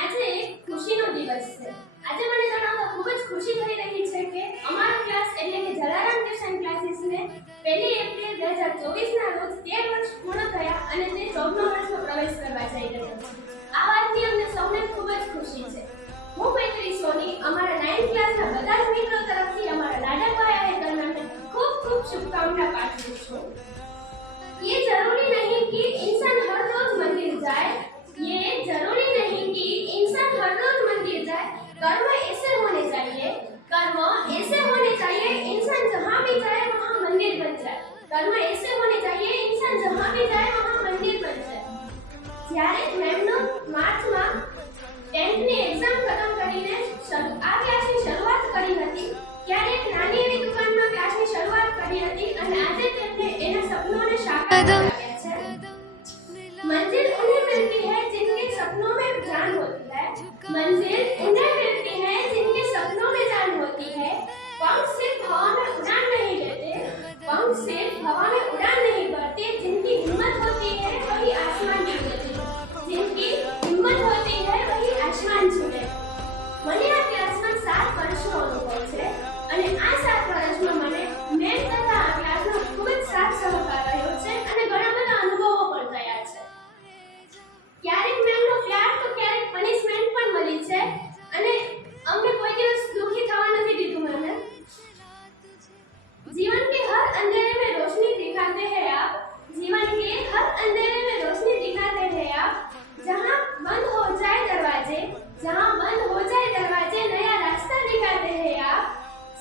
આજે એક ખુશીનો દિવસ છે. આજે મને જણાવતા ખૂબ જ ખુશી થઈ રહી છે કે અમારો ક્લાસ એટલે કે જલારામ ટ્યુશન ક્લાસીસને 1 એપ્રિલ 2024 ના રોજ 13 વર્ષ પૂર્ણ થયા અને તે 14મા વર્ષમાં પ્રવેશ કરવા જઈ રહ્યો છે. આ વાતની અમને સૌને ખૂબ જ ખુશી છે. હું મૈત્રી સોની અમારા 9th ક્લાસના બધા જ મિત્રો તરફથી અમારા લાડકભાઈ હેતલને ખૂબ ખૂબ શુભકામના પાઠવું છું. ये जरूरी नहीं कि इंसान हर रोज मंदिर जाए, ये जरूरी नहीं कि इंसान हर रोज मंदिर जाए. कर्म ऐसे होने चाहिए, कर्म ऐसे होने चाहिए, इंसान जहाँ भी जाए वहाँ मंदिर बन जाए. कर्म ऐसे होने चाहिए, इंसान जहाँ भी जाए वहाँ मंदिर बन जाए. જ્યારે મેમનો માર્ચમાં 10th ની એક્ઝામ ખતમ કરીને આ ક્લાસની શરૂઆત કરી હતી ત્યારે એક નાની એવી દુકાનમાં ક્લાસની શરૂઆત કરી હતી અને આજે તેમને એના સપનોને સાકાર કર્યા છે. मंजिल उन्हें मिलती है जिनके सपनों में जान होती है, मंजिल उन्हें मिलती है जिनके सपनों में जान होती है. पंख सिर्फ हवा में उड़ान नहीं लेते, पंख सिर्फ हवा में उड़ान नहीं भरते, जिनकी हिम्मत होती है वही आसमान छू लेते, जिनकी हिम्मत होती है वही आसमान छू लेते. મને આ ક્લાસમાં 7 વર્ષનો અનુભવ છે અને આ 7 વર્ષમાં મને મેમ તથા આ ક્લાસનો ખૂબ જ સાથ સહકાર રહ્યો છે અને ઘણા બધા અનુભવો પણ થયા છે. ક્યારેક મેમનો પ્યાર તો ક્યારેક પનિશમેન્ટ પણ મળી છે અને અમને કોઈ દિવસ દુખી થવા નથી દીધું મેમે. जीवन के हर अंधेरे में रोशनी दिखाते हैं आप, जीवन के हर अंधेरे में रोशनी दिखाते हैं आप. जहाँ बंद हो जाए दरवाजे, जहाँ बंद हो जाए दरवाजे, नया रास्ता दिखाते हैं आप.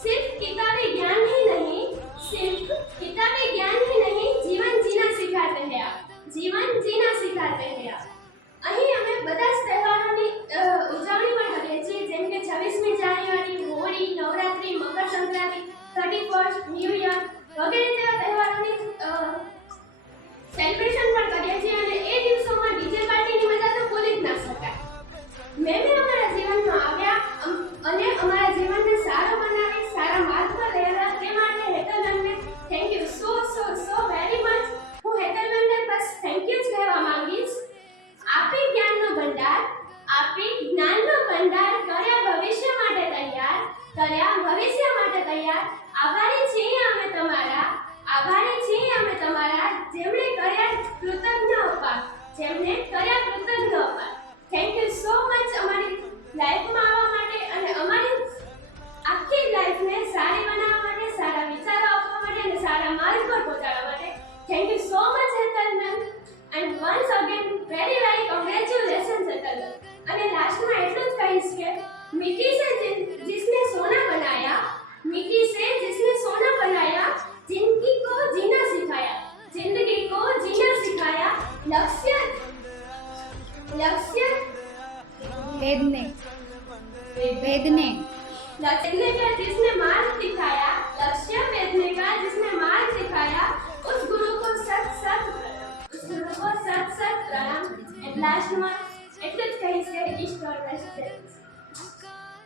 सिर्फ किताबी ज्ञान ही नहीं, सिर्फ किताबी ज्ञान ही नहीं, जीवन जीना सिखाते हैं आप, जीवन जीना सिखाते हैं आप. અહીં અમે બધા જ તહેવારોની ઉજવણી પણ કરીએ છીએ જેમ કે 26મી જાન્યુઆરી, Holi, Navratri, Makar Sankranti, 31st, new year વગેરે જેવા તહેવારોની સેલિબ્રેશન પણ કરીએ છીએ અને એ દિવસોમાં ડીજે પાર્ટીની મજા તો ભૂલી જ ના શકાય. મેમે અમારા જીવનમાં આવ્યા અને અમારા જીવનને સારો બનાવી સારા માર્ગ પર લઈ આવ્યા તે માટે હેતલ મેમને thank you so very much. હું હેતલ મેમને બસ થેન્ક યુ જ કહેવા માંગીશ. આપે જ્ઞાનનો ભંડાર, આપે જ્ઞાનનો ભંડાર કર્યા ભવિષ્ય માટે તૈયાર, કર્યા ભવિષ્ય માટે તૈયાર. આભારી છીએ અમે તમારા, આભારી છીએ અમે તમારા જેમણે કર્યા કૃતજ્ઞ અપાર, જેમણે કર્યા કૃતજ્ઞ અપાર. થેન્ક યુ સો મચ અમારી લાઈફમાં આવવા માટે અને અમારી આખી લાઈફને સારી બનાવવા માટે, સારા વિચારો આપવા માટે અને સારા માર્ગ પર પહોંચાડવા માટે. Thank you so much Hetal ma'am and once again very congratulations Hetal ma'am. અને લાસ્ટમાં એટલું જ કહીશ કે मिट्टी से जिसने सोना बनाया, मिट्टी से जिसने सोना बनाया, जिंदगी को जीना सिखाया, जिंदगी को जीना सिखाया. लक्ष्य लक्ष्य वेदने वेदने लक्ष्य का जिसने मार्ग दिखाया, लक्ष्य वेदने का जिसने मार्ग दिखाया, उस गुरु को सत सत प्रणाम, उस गुरु को सत सत प्रणाम. एट लास्ट में